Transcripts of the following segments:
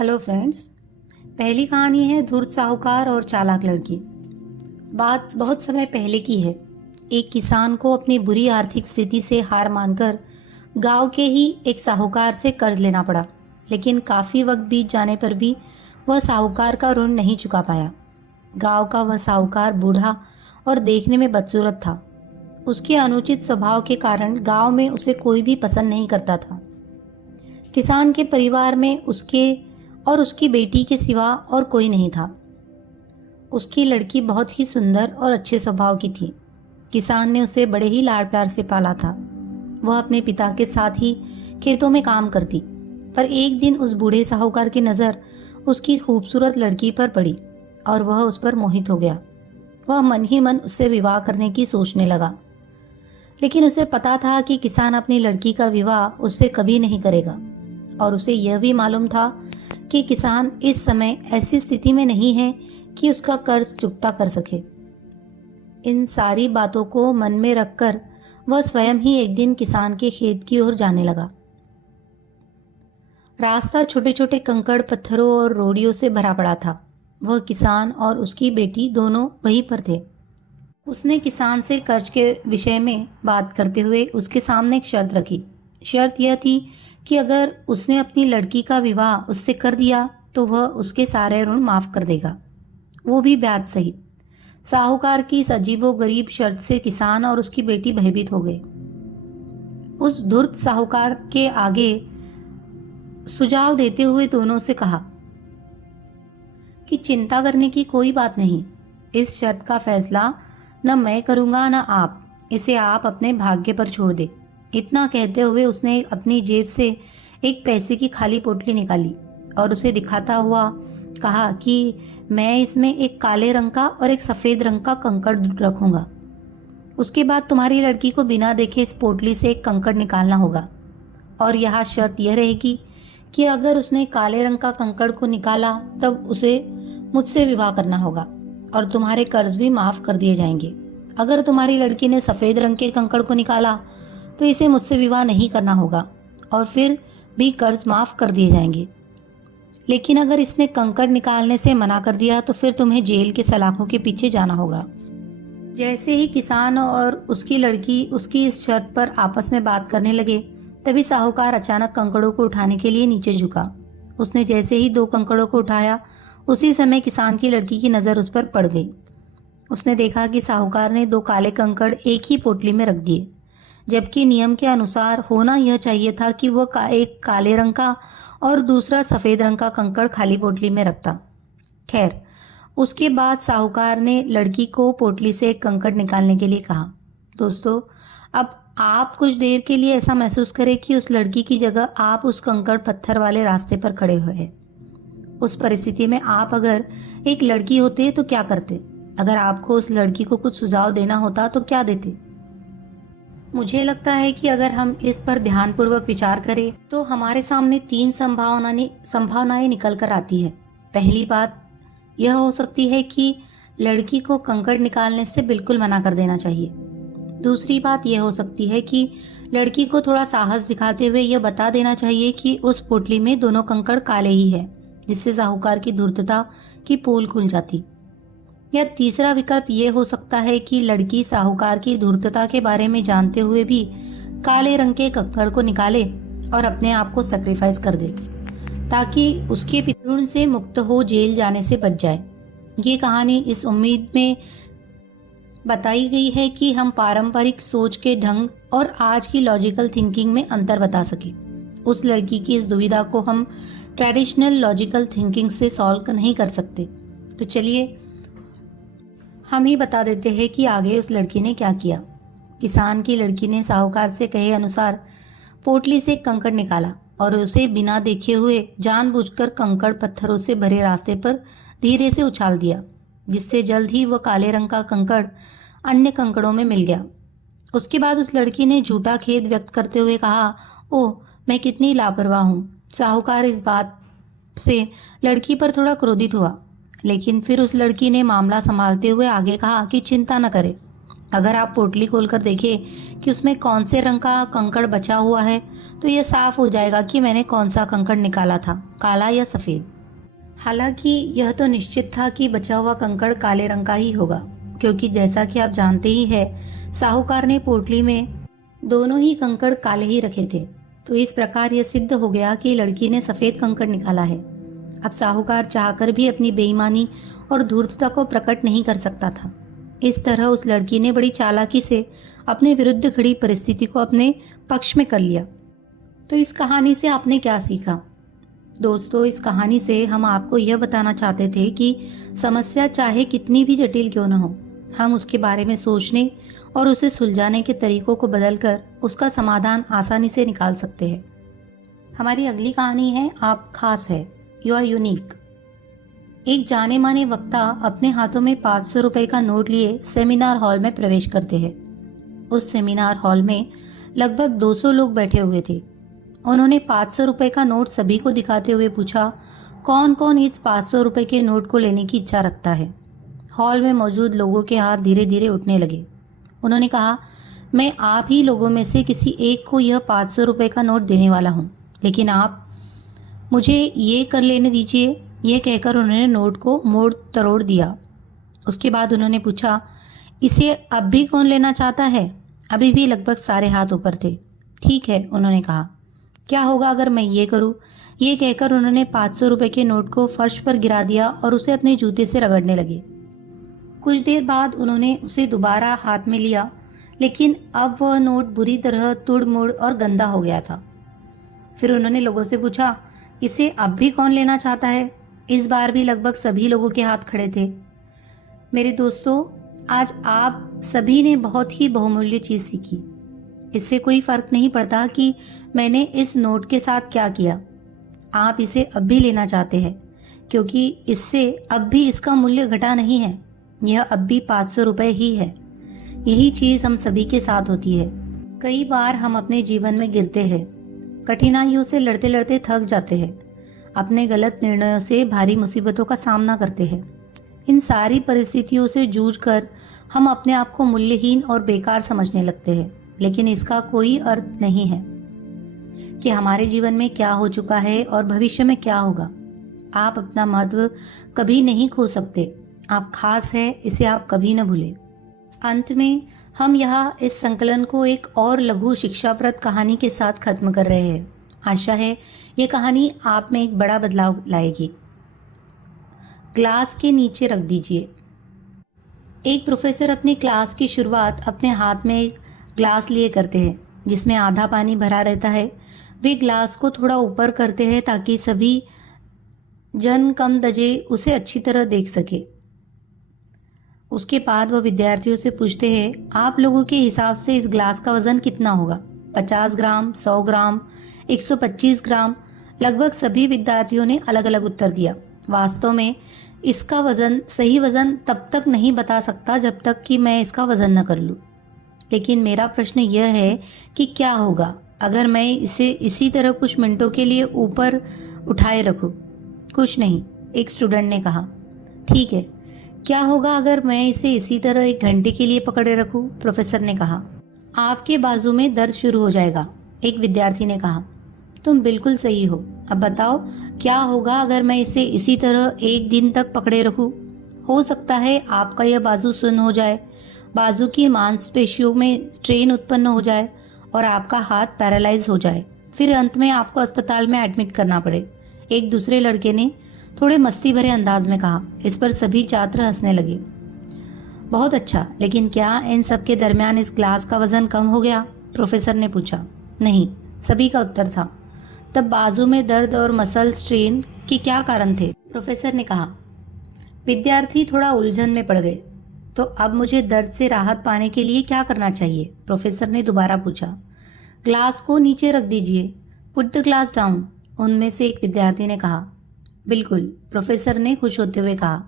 Hello friends. पहली कहानी है धूर्त साहूकार और चालाक लड़की। बात बहुत समय पहले की है। एक किसान को अपनी बुरी आर्थिक स्थिति से हार मानकर गांव के ही एक साहूकार से कर्ज लेना पड़ा, लेकिन काफ़ी वक्त बीत जाने पर भी वह साहूकार का ऋण नहीं चुका पाया। गांव का वह साहूकार बूढ़ा और देखने में बदसूरत था। उसके अनुचित स्वभाव के कारण गांव में उसे कोई भी पसंद नहीं करता था। किसान के परिवार में उसके और उसकी बेटी के सिवा और कोई नहीं था। उसकी लड़की बहुत ही सुंदर और अच्छे स्वभाव की थी। किसान ने उसे बड़े ही लाड प्यार से पाला था। वह अपने पिता के साथ ही खेतों में काम करती, पर एक दिन उस बूढ़े साहूकार की नज़र उसकी खूबसूरत लड़की पर पड़ी और वह उस पर मोहित हो गया। वह मन ही मन उससे विवाह करने की सोचने लगा, लेकिन उसे पता था कि किसान अपनी लड़की का विवाह उससे कभी नहीं करेगा और उसे यह भी मालूम था कि किसान इस समय ऐसी स्थिति में नहीं है कि उसका कर्ज चुकता कर सके। इन सारी बातों को मन में रखकर वह स्वयं ही एक दिन किसान के खेत की ओर जाने लगा। रास्ता छोटे छोटे कंकड़ पत्थरों और रोड़ियों से भरा पड़ा था। वह किसान और उसकी बेटी दोनों वहीं पर थे। उसने किसान से कर्ज के विषय में बात करते हुए उसके सामने एक शर्त रखी। शर्त यह थी कि अगर उसने अपनी लड़की का विवाह उससे कर दिया तो वह उसके सारे ऋण माफ कर देगा, वो भी ब्याज सहित। साहूकार की इस अजीबोगरीब शर्त से किसान और उसकी बेटी भयभीत हो गए। उस धूर्त साहूकार के आगे सुझाव देते हुए दोनों से कहा कि चिंता करने की कोई बात नहीं। इस शर्त का फैसला न मैं करूँगा न आप। इसे आप अपने भाग्य पर छोड़ दे। इतना कहते हुए उसने अपनी जेब से एक पैसे की खाली पोटली निकाली और उसे दिखाता हुआ कहा कि मैं इसमें एक काले रंग का और एक सफ़ेद रंग का कंकड़ रखूँगा। उसके बाद तुम्हारी लड़की को बिना देखे इस पोटली से एक कंकड़ निकालना होगा और यहाँ शर्त यह रहेगी कि अगर उसने काले रंग का कंकड़ को निकाला तब उसे मुझसे विवाह करना होगा और तुम्हारे कर्ज भी माफ़ कर दिए जाएंगे। अगर तुम्हारी लड़की ने सफ़ेद रंग के कंकड़ को निकाला तो इसे मुझसे विवाह नहीं करना होगा और फिर भी कर्ज माफ़ कर दिए जाएंगे। लेकिन अगर इसने कंकड़ निकालने से मना कर दिया तो फिर तुम्हें जेल के सलाखों के पीछे जाना होगा। जैसे ही किसान और उसकी लड़की उसकी इस शर्त पर आपस में बात करने लगे, तभी साहूकार अचानक कंकड़ों को उठाने के लिए नीचे झुका। उसने जैसे ही 2 कंकड़ों को उठाया, उसी समय किसान की लड़की की नज़र उस पर पड़ गई। उसने देखा कि साहूकार ने 2 काले कंकड़ एक ही पोटली में रख दिए, जबकि नियम के अनुसार होना यह चाहिए था कि वह एक काले रंग का और दूसरा सफ़ेद रंग का कंकड़ खाली पोटली में रखता। खैर, उसके बाद साहूकार ने लड़की को पोटली से एक कंकड़ निकालने के लिए कहा। दोस्तों, अब आप कुछ देर के लिए ऐसा महसूस करें कि उस लड़की की जगह आप उस कंकड़ पत्थर वाले रास्ते पर खड़े हुए हैं। उस परिस्थिति में आप अगर एक लड़की होते तो क्या करते? अगर आपको उस लड़की को कुछ सुझाव देना होता तो क्या देते? मुझे लगता है कि अगर हम इस पर ध्यानपूर्वक विचार करें तो हमारे सामने 3 संभावनाएं निकल कर आती है। पहली बात यह हो सकती है कि लड़की को कंकड़ निकालने से बिल्कुल मना कर देना चाहिए। दूसरी बात यह हो सकती है कि लड़की को थोड़ा साहस दिखाते हुए यह बता देना चाहिए कि उस पोटली में दोनों कंकड़ काले ही है, जिससे साहूकार की धूर्तता की पोल खुल जाती। या तीसरा विकल्प ये हो सकता है कि लड़की साहूकार की धूर्तता के बारे में जानते हुए भी काले रंग के कंकड़ को निकाले और अपने आप को सैक्रिफाइस कर दे, ताकि उसके पितृण से मुक्त हो जेल जाने से बच जाए। ये कहानी इस उम्मीद में बताई गई है कि हम पारंपरिक सोच के ढंग और आज की लॉजिकल थिंकिंग में अंतर बता सके। उस लड़की की इस दुविधा को हम ट्रेडिशनल लॉजिकल थिंकिंग से सॉल्व नहीं कर सकते। तो चलिए हम ही बता देते हैं कि आगे उस लड़की ने क्या किया। किसान की लड़की ने साहूकार से कहे अनुसार पोटली से कंकड़ निकाला और उसे बिना देखे हुए जानबूझकर कंकड़ पत्थरों से भरे रास्ते पर धीरे से उछाल दिया, जिससे जल्द ही वह काले रंग का कंकड़ अन्य कंकड़ों में मिल गया। उसके बाद उस लड़की ने झूठा खेद व्यक्त करते हुए कहा, ओह, मैं कितनी लापरवाह हूँ। साहूकार इस बात से लड़की पर थोड़ा क्रोधित हुआ, लेकिन फिर उस लड़की ने मामला संभालते हुए आगे कहा कि चिंता न करे, अगर आप पोटली खोलकर देखें कि उसमें कौन से रंग का कंकड़ बचा हुआ है तो यह साफ हो जाएगा कि मैंने कौन सा कंकड़ निकाला था, काला या सफ़ेद। हालांकि यह तो निश्चित था कि बचा हुआ कंकड़ काले रंग का ही होगा, क्योंकि जैसा कि आप जानते ही हैं, साहूकार ने पोटली में दोनों ही कंकड़ काले ही रखे थे। तो इस प्रकार यह सिद्ध हो गया कि लड़की ने सफ़ेद कंकड़ निकाला है। अब साहूकार चाहकर भी अपनी बेईमानी और धूर्तता को प्रकट नहीं कर सकता था। इस तरह उस लड़की ने बड़ी चालाकी से अपने विरुद्ध खड़ी परिस्थिति को अपने पक्ष में कर लिया। तो इस कहानी से आपने क्या सीखा? दोस्तों, इस कहानी से हम आपको यह बताना चाहते थे कि समस्या चाहे कितनी भी जटिल क्यों न हो, हम उसके बारे में सोचने और उसे सुलझाने के तरीकों को बदलकर उसका समाधान आसानी से निकाल सकते हैं। हमारी अगली कहानी है आप खास है, यू आर यूनिक। एक जाने माने वक्ता अपने हाथों में 500 रुपए का नोट लिए सेमिनार हॉल में प्रवेश करते हैं। उस सेमिनार हॉल में लगभग 200 लोग बैठे हुए थे। उन्होंने 500 रुपए का नोट सभी को दिखाते हुए पूछा, कौन कौन इस 500 रुपए के नोट को लेने की इच्छा रखता है? हॉल में मौजूद लोगों के हाथ धीरे धीरे उठने लगे। उन्होंने कहा, मैं आप ही लोगों में से किसी एक को यह 500 रुपए का नोट देने वाला हूँ, लेकिन आप मुझे ये कर लेने दीजिए। यह कहकर उन्होंने नोट को मोड़ तरोड़ दिया। उसके बाद उन्होंने पूछा, इसे अब भी कौन लेना चाहता है? अभी भी लगभग सारे हाथ ऊपर थे। ठीक है, उन्होंने कहा, क्या होगा अगर मैं ये करूं? ये कहकर उन्होंने 500 रुपए के नोट को फर्श पर गिरा दिया और उसे अपने जूते से रगड़ने लगे। कुछ देर बाद उन्होंने उसे दोबारा हाथ में लिया, लेकिन अब वह नोट बुरी तरह तुड़ मुड़ और गंदा हो गया था। फिर उन्होंने लोगों से पूछा, इसे अब भी कौन लेना चाहता है? इस बार भी लगभग सभी लोगों के हाथ खड़े थे। मेरे दोस्तों, आज आप सभी ने बहुत ही बहुमूल्य चीज़ सीखी। इससे कोई फ़र्क नहीं पड़ता कि मैंने इस नोट के साथ क्या किया। आप इसे अब भी लेना चाहते हैं, क्योंकि इससे अब भी इसका मूल्य घटा नहीं है। यह अब भी 500 रुपये ही है। यही चीज़ हम सभी के साथ होती है। कई बार हम अपने जीवन में गिरते हैं, कठिनाइयों से लड़ते लड़ते थक जाते हैं, अपने गलत निर्णयों से भारी मुसीबतों का सामना करते हैं। इन सारी परिस्थितियों से जूझकर हम अपने आप को मूल्यहीन और बेकार समझने लगते हैं, लेकिन इसका कोई अर्थ नहीं है कि हमारे जीवन में क्या हो चुका है और भविष्य में क्या होगा। आप अपना महत्व कभी नहीं खो सकते। आप खास है, इसे आप कभी न भूलें। अंत में हम यहाँ इस संकलन को एक और लघु शिक्षाप्रद कहानी के साथ खत्म कर रहे हैं। आशा है ये कहानी आप में एक बड़ा बदलाव लाएगी। ग्लास के नीचे रख दीजिए। एक प्रोफेसर अपनी क्लास की शुरुआत अपने हाथ में एक ग्लास लिए करते हैं जिसमें आधा पानी भरा रहता है। वे ग्लास को थोड़ा ऊपर करते हैं ताकि सभी जन कम दजे उसे अच्छी तरह देख सके। उसके बाद वह विद्यार्थियों से पूछते हैं, आप लोगों के हिसाब से इस ग्लास का वज़न कितना होगा? 50 ग्राम, 100 ग्राम, 125 ग्राम? लगभग सभी विद्यार्थियों ने अलग अलग उत्तर दिया। वास्तव में इसका वज़न, सही वज़न तब तक नहीं बता सकता जब तक कि मैं इसका वज़न न कर लूँ। लेकिन मेरा प्रश्न यह है कि क्या होगा अगर मैं इसे इसी तरह कुछ मिनटों के लिए ऊपर उठाए रखूं? कुछ नहीं, एक स्टूडेंट ने कहा। ठीक है, क्या होगा अगर मैं इसे इसी तरह 1 घंटे के लिए पकड़े रखूं? प्रोफेसर ने कहा। आपके बाजू में दर्द शुरू हो जाएगा, एक विद्यार्थी ने कहा। तुम बिल्कुल सही हो। अब बताओ, क्या होगा अगर मैं इसे इसी तरह 1 दिन तक पकड़े रखूं? हो सकता है आपका यह बाजू सुन्न हो जाए, बाजू की मांसपेशियों में स्ट्रेन उत्पन्न हो जाए और आपका हाथ पैरालाइज हो जाए। फिर अंत में आपको अस्पताल में एडमिट करना पड़े। एक दूसरे लड़के ने थोड़े मस्ती भरे अंदाज में कहा। इस पर सभी छात्र हंसने लगे। बहुत अच्छा, लेकिन क्या इन सब के दरमियान इस ग्लास का वजन कम हो गया? प्रोफेसर ने पूछा। नहीं, सभी का उत्तर था। तब बाजू में दर्द और मसल स्ट्रेन के क्या कारण थे? प्रोफेसर ने कहा। विद्यार्थी थोड़ा उलझन में पड़ गए। तो अब मुझे दर्द से राहत पाने के लिए क्या करना चाहिए? प्रोफेसर ने दोबारा पूछा। ग्लास को नीचे रख दीजिए। पुट द ग्लास डाउन, उनमें से एक विद्यार्थी ने कहा। बिल्कुल, प्रोफेसर ने खुश होते हुए कहा।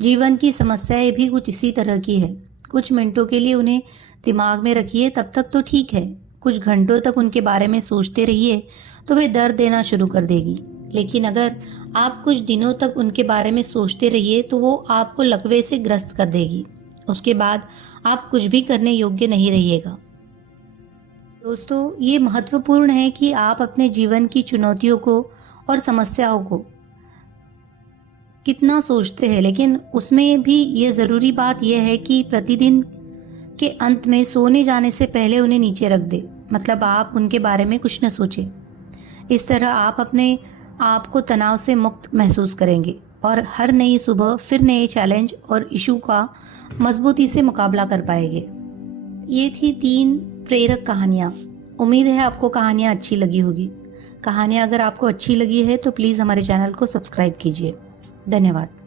जीवन की समस्याएं भी कुछ इसी तरह की है। कुछ मिनटों के लिए उन्हें दिमाग में रखिए, तब तक तो ठीक है। कुछ घंटों तक उनके बारे में सोचते रहिए तो वे दर्द देना शुरू कर देगी। लेकिन अगर आप कुछ दिनों तक उनके बारे में सोचते रहिए तो वो आपको लकवे से ग्रस्त कर देगी। उसके बाद आप कुछ भी करने योग्य नहीं रहिएगा। दोस्तों, ये महत्वपूर्ण है कि आप अपने जीवन की चुनौतियों को और समस्याओं को कितना सोचते हैं, लेकिन उसमें भी ये ज़रूरी बात यह है कि प्रतिदिन के अंत में सोने जाने से पहले उन्हें नीचे रख दे। मतलब आप उनके बारे में कुछ न सोचें। इस तरह आप अपने आप को तनाव से मुक्त महसूस करेंगे और हर नई सुबह फिर नए चैलेंज और इशू का मजबूती से मुकाबला कर पाएंगे। ये थी 3 प्रेरक कहानियाँ। उम्मीद है आपको कहानियाँ अच्छी लगी होगी। कहानियाँ अगर आपको अच्छी लगी है तो प्लीज़ हमारे चैनल को सब्सक्राइब कीजिए। धन्यवाद।